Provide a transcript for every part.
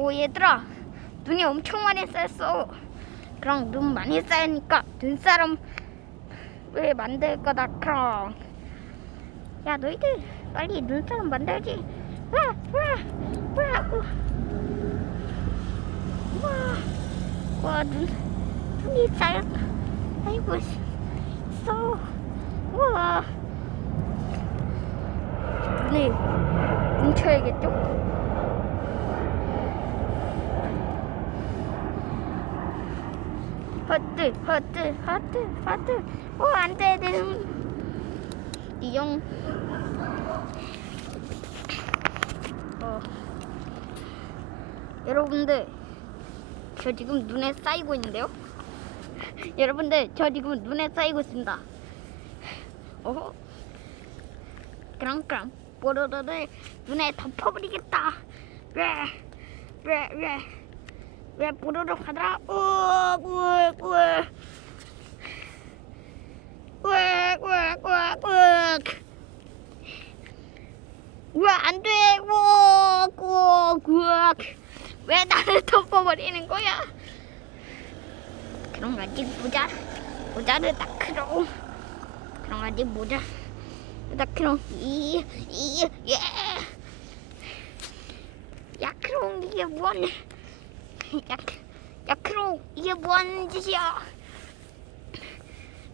오 얘들아. 눈이 엄청 많이 쌓였어. 그럼 눈 많이 쌓이니까 눈사람 왜 만들 거다 그럼. 야 너희들 빨리 눈사람 만들지. 와 와와와눈 눈이 쌓였 아이고 있어 우와. 눈이 뭉쳐야겠죠? 하트 하트 하트 하트. 어 안돼 내눈. 이용. 어. 여러분들 저 지금 눈에 쌓이고 있는데요? 여러분들 저 지금 눈에 쌓이고 있습니다. 어허 그랑그랑. 뽀로로를 눈에 덮어버리겠다. 왜왜왜 왜 뽀로로 가더라? 우우우우우우 왜 안돼? 우우우우 왜 나를 덮어버리는 거야? 그럼 아직 모자. 모자를 딱 크롱. 그럼 아직 모자. 딱 크롱. 이이예. 야 크롱 이게 뭔 야, 야 크롱 이게 뭐하는 짓이야?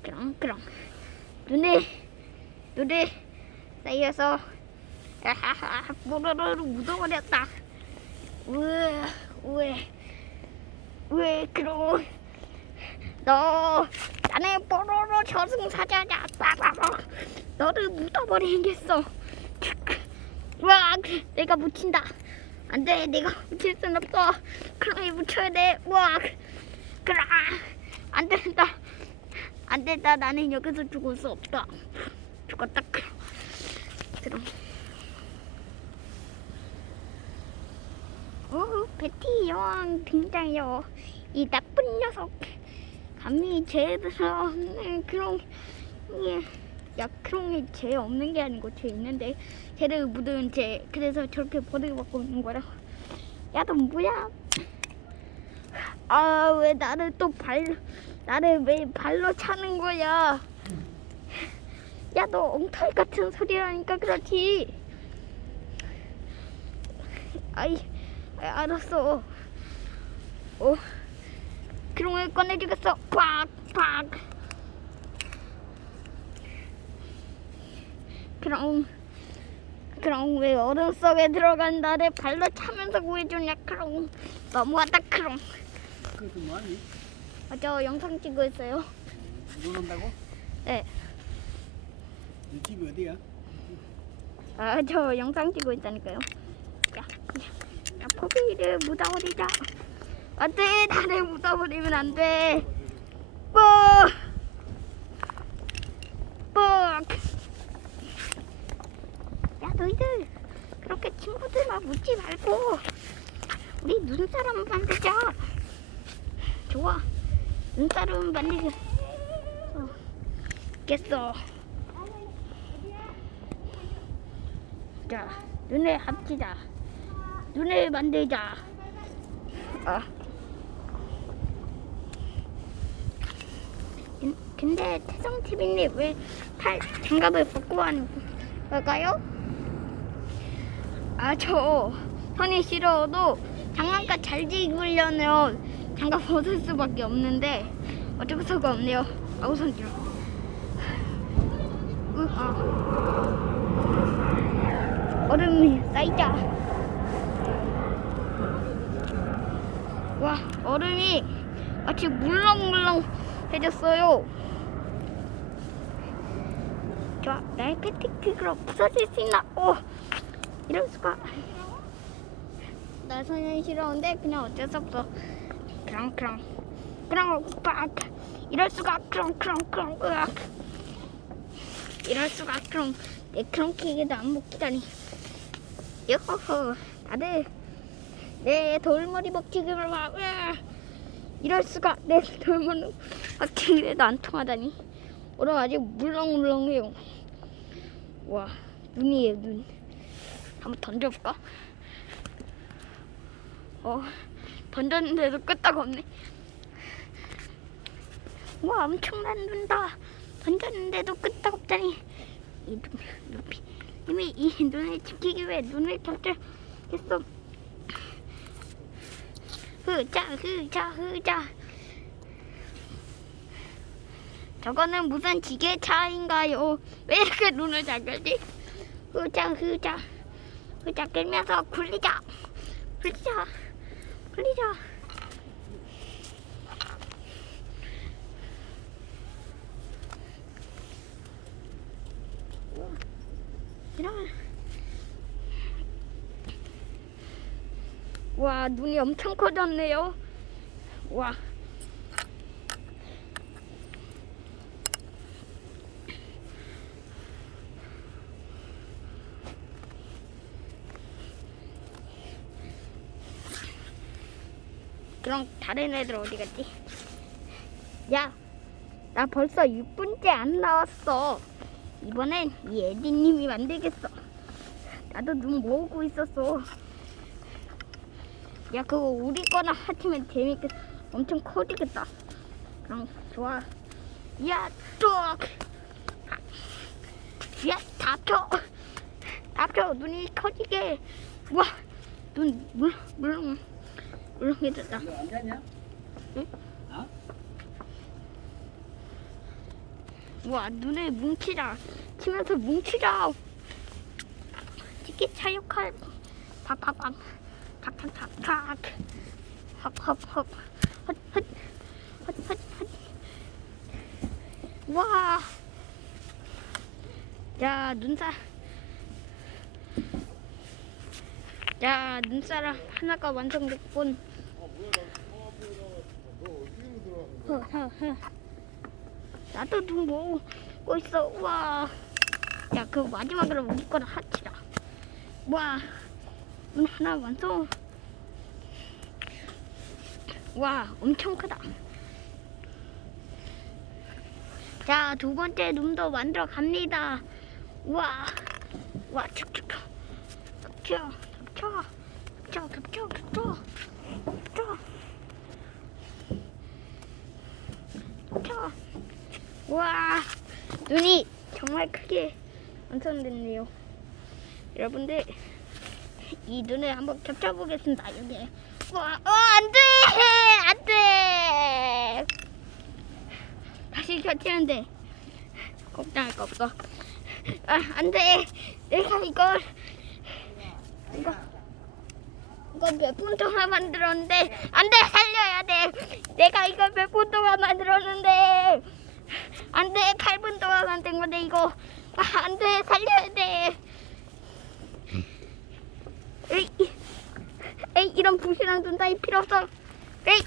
그럼 그럼. 눈에 눈에 쌓여서 아하하 뽀로로로 묻어버렸다. 우에 우에 우에 그럼 너 나는 뽀로로 저승사자냐? 빠바바. 너를 묻어버리겠어. 와 내가 묻힌다 안돼 내가 묻힐 순 없어. 그럼이 묻혀야 돼와. 그라 안 된다. 안 된다. 나는 여기서 죽을 수 없다. 죽었다. 그럼. 오 베티 여왕 등장이요. 이 나쁜 녀석. 감히 죄 들어는 그런 예. 야 크롱이 죄 없는 게 아니고 죄 있는데 죄를 묻은 죄. 그래서 저렇게 버리고 받고 있는 거라. 야 너 뭐야? 아 왜 나를 또 발 나를 왜 발로 차는 거야? 야 너 엉터리 같은 소리라니까 그렇지? 아이 알았어. 어? 크롱을 꺼내주겠어. 팍팍 그럼 그럼 왜 얼음 속에 들어간 나를 발로 차면서 구해주냐 그럼 너무하다 그럼 그것도 뭐하니? 아, 저 영상 찍고 있어요 눈 온다고? 네. 이 집이 어디야? 아저 영상 찍고 있다니까요 야, 야, 야 포비를 묻어버리자 안돼 나를 묻어버리면 안돼 뻑 뻑. 야 너희들 그렇게 친구들만 묻지 말고. 우리 눈사람 만들자. 좋아. 눈사람 만들자 어. 겠어. 자 눈을 합치자. 눈을 만들자. 아 근- 근데 태성 TV님 왜 팔 장갑을 벗고 하는 걸까요? 아저 손이 싫어도 장난감 잘 찍으려면 장갑 벗을 수밖에 없는데 어쩔 수가 없네요. 아우 손 싫어. 으, 아. 얼음이 쌓이자. 와 얼음이 마치 물렁물렁해졌어요. 좋아 나의 패티크로 부서질 수 있나? 오 이럴 수가. 나 손이 싫어하는데 그냥 어쩔 수 없어. 크랑 크랑 크랑 빡 이럴 수가. 크랑 크랑 으악. 이럴 수가. 크랑 내 크랑 케이크도 안 먹히다니. 여호호. 다들. 내 돌머리 먹튀기를 봐. 이럴 수가. 내 돌머리 먹튀기도 안 통하다니. 오늘 아직 물렁물렁해요. 와 눈이에요 눈 한번 던져볼까? 어 던졌는데도 끄떡 없네. 와 엄청난 눈다. 던졌는데도 끄떡 없다니. 이 눈, 눈이 이미 이 눈을 지키기 위해 눈을 깜짝했어. 흐자 흐자 흐자. 저거는 무슨 지게차인가요? 왜 이렇게 눈을 잘 끌지? 흐자 흐자 흐자 끌면서 굴리자. 굴리자. 굴리자. 와 눈이 엄청 커졌네요. 와 그럼 다른 애들 어디 갔지? 야, 나 벌써 6분째 안 나왔어. 이번엔 이 에디님이 만들겠어. 나도 눈 모으고 있었어. 야, 그거 우리 거나 하면 재밌겠, 엄청 커지겠다. 그럼 좋아. 야, 쭉. 야, 잡혀. 잡혀. 눈이 커지게. 와, 눈 물, 물 앉았냐? 응? 어? 와 눈을 뭉치자. 치면서 뭉치자. 티켓 차역할 팍팍팍 팍 팍팍팍 헛헛헛 헛헛헛헛헛 와. 자 눈살. 자 눈사람 하나가 완성됐군 허허허 나도 눈 모으고 있어. 우와. 야, 그 마지막으로 우리 거를 합치자. 와. 눈 하나 완성. 와, 엄청 크다. 자, 두 번째 눈도 만들어 갑니다. 우와. 와, 축축. 겹쳐. 겹쳐, 겹쳐, 겹쳐. 겹쳐. 겹쳐. 와 눈이 정말 크게 완성됐네요. 여러분들 이 눈을 한번 겹쳐보겠습니다. 여기 와, 어, 안돼, 안돼. 다시 겹치는데 걱정할 거 없어. 아, 안돼. 내가 이걸 이거 이거 몇분 동안 만들었는데 안돼 살려야 돼. 내가 이거 몇분 동안 만들었는데. 안 돼 8분 동안 만든 건데 이거. 아, 안 돼 살려야 돼. 에이, 에이 이런 부실한 눈 따위 필요 없어. 에이.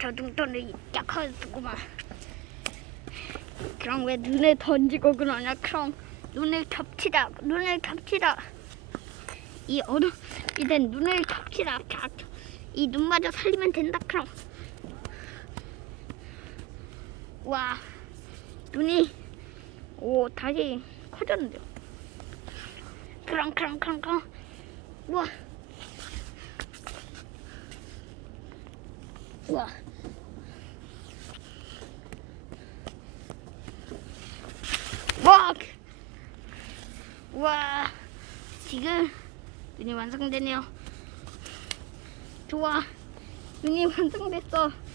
저 눈도는 약한 수구만 그럼 왜 눈에 던지고 그러냐? 그럼 눈을 겹치다 눈을 겹치다 이 어둠 이젠 눈을 겹치다 자, 이 눈마저 살리면 된다. 그럼 와 눈이 오 다시 커졌는데요. 크랑 크랑 크랑 크랑 우와 우와 와 우와 지금 눈이 완성되네요. 좋아 눈이 완성됐어.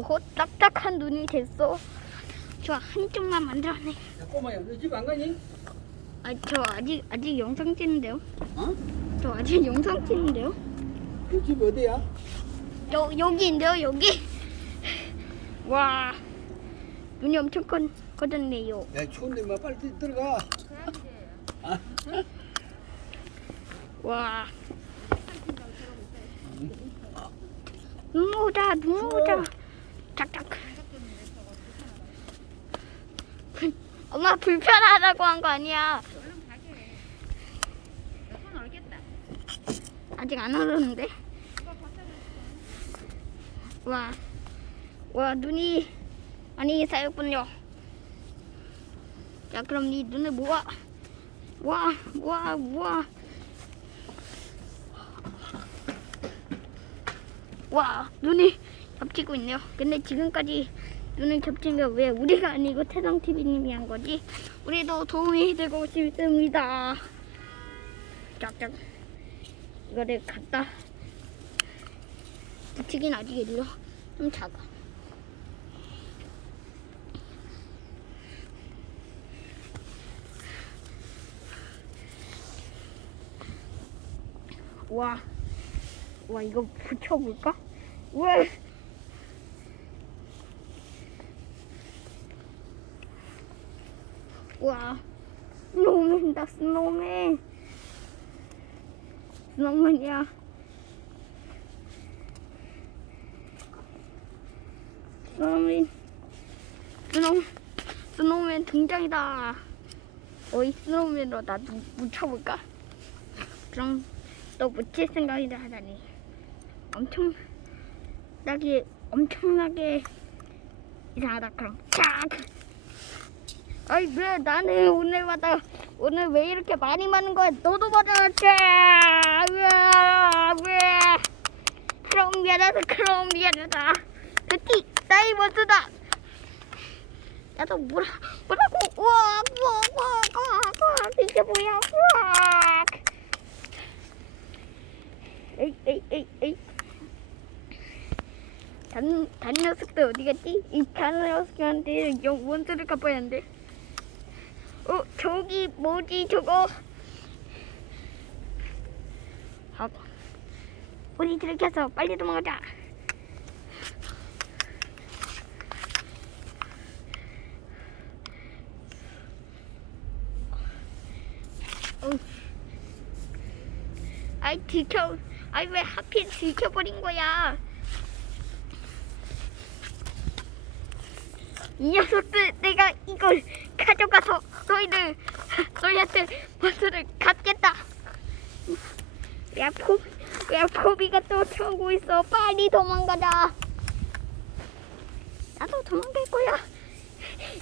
오호 딱딱한 눈이 됐어. 저 한쪽만 만들었네. 야, 꼬마야, 너 집 안 가니? 아, 저 아직 아직 영상 찍는데요. 어? 저 아직 영상 찍는데요. 너 집 어디야? 여 여기인데요, 여기. 와, 눈이 엄청 커 커졌네요. 야, 추운데 뭐 빨리 들- 들어가. 아, 와. 눈 모자, 눈 모자. 짝짝. 엄마 불편하다고 한 거 아니야. 아직 안 얼었는데. 와, 와 눈이 많이 쌓였군요. 자, 그럼 네 눈을 모아. 모아, 모아, 모아. 와, 눈이 겹치고 있네요. 근데 지금까지 눈을 겹친 게 왜 우리가 아니고 태성 TV님이 한 거지? 우리도 도움이 되고 싶습니다. 짝짝. 이거를 갖다 붙이긴 아직 일러. 좀 작아. 와, 와 이거 붙여볼까? 와, 와, 스노우맨다 스노우맨. 스노우맨이야. 스노우맨, 스노우, 스노우맨 등장이다. 어이 스노우맨으로 나도 묻혀볼까? 그럼 또 묻힐 생각이라 하다니 엄청나게 엄청나게 이상하다 그럼 쫙 아이 왜 나는 오늘마다 오늘 왜 이렇게 많이 많은 거야? 너도 맞아야지 으아 왜 그럼 미안하다 그럼 미안하다 드티 나의 모습다. 나도 뭐라 뭐라고? 우와 우와 우와 우와 이게 뭐야? 우와. 에이 에이 에이 에이. 단, 단 녀석들 어디 갔지? 이 단 녀석한테 영 원수를 갚아야 하는데 어 저기 뭐지 저거? 아, 우리 들켜서 빨리 도망가자. 어. 아이 들켜. 아이 왜 하필 들켜버린 거야 이 녀석들 내가 이걸 가져가서 너희들 너희한테 원수를 갚겠다. 야 포, 야 포비가 또 쳐오고 있어. 빨리 도망가자. 나도 도망갈 거야.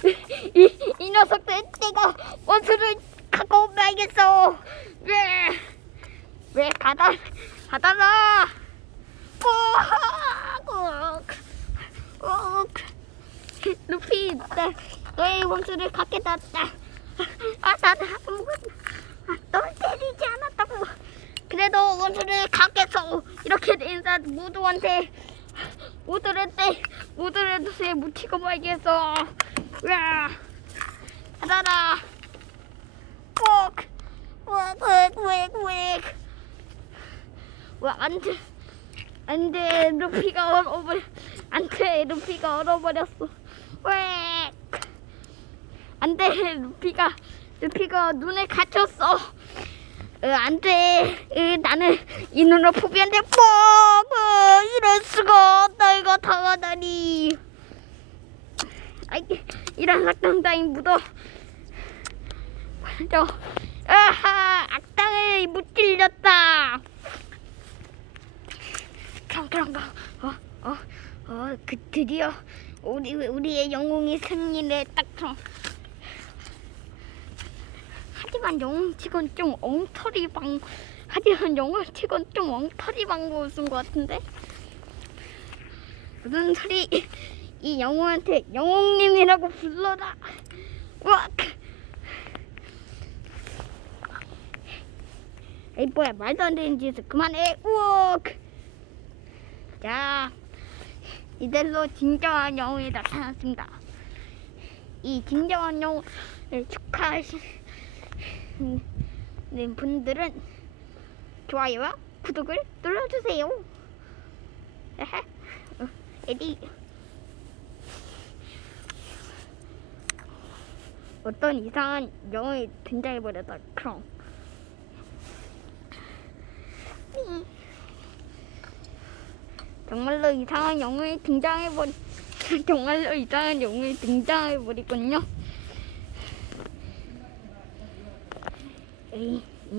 이, 이, 이 녀석들 내가 원수를 갖고 말겠어. 왜왜 가다 가다라 꼭 꼭. 루피 나 너의 원수를 갖겠다. 나. 아 나는 아무것도 아, 널 때리지 않았다고. 그래도 원수를 갖겠어 이렇게 인사 모두한테 모두한테 모두한테 묻히고 말겠어 야 받아라. 꼭 왜왜왜왜 와 안 돼. 안 돼. 루피가 얼어버 안돼. 루피가 얼어버렸어. 왜 안돼 루피가. 루피가 눈에 갇혔어. 어, 안돼. 으, 나는 이 눈을 포비한테 뻑 어, 이럴 수가. 너희가 당하다니. 아이 이런 악당당이 묻어. 저 아하 악당을 못 찔렸다. 그런가 어 어 어 그 드디어 우리 우리의 영웅이 승리를 딱총 하지만 영웅치곤 좀 엉터리 방 하지만 영웅치곤 좀 엉터리 방구 쓴 것 같은데? 무슨 소리? 이 영웅한테 영웅님이라고 불러라! 와 에이 뭐야 말도 안 되는 짓을 그만해! 우와 자 이대로 진정한 영웅이 나타났습니다. 이 진정한 영웅을 축하하시 는 분들은 좋아요와 구독을 눌러주세요. 어, 에디 어떤 이상한 영웅이 등장해버렸다 그럼 정말로 이상한 영웅이 등장해버리 정말로 이상한 영웅이 등장해버리군요.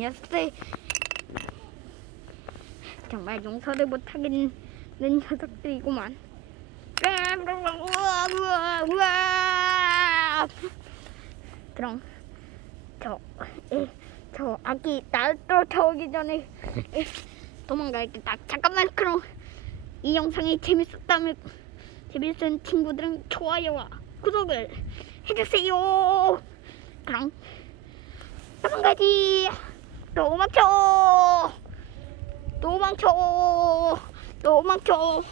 녀석들 정말 용서를 못하겠는 녀석들이구만. 우와, 우와, 우와. 그럼 저, 에, 저 아기 날 쫓아오기 전에 에, 도망가야겠다. 잠깐만 그럼 이 영상이 재밌었다면 재밌은 친구들은 좋아요와 구독을 해주세요. 그럼 도망가지. 도망쳐. 도망쳐. 도망쳐.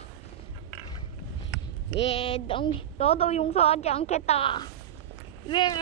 예, 너, 너도 용서하지 않겠다. 예.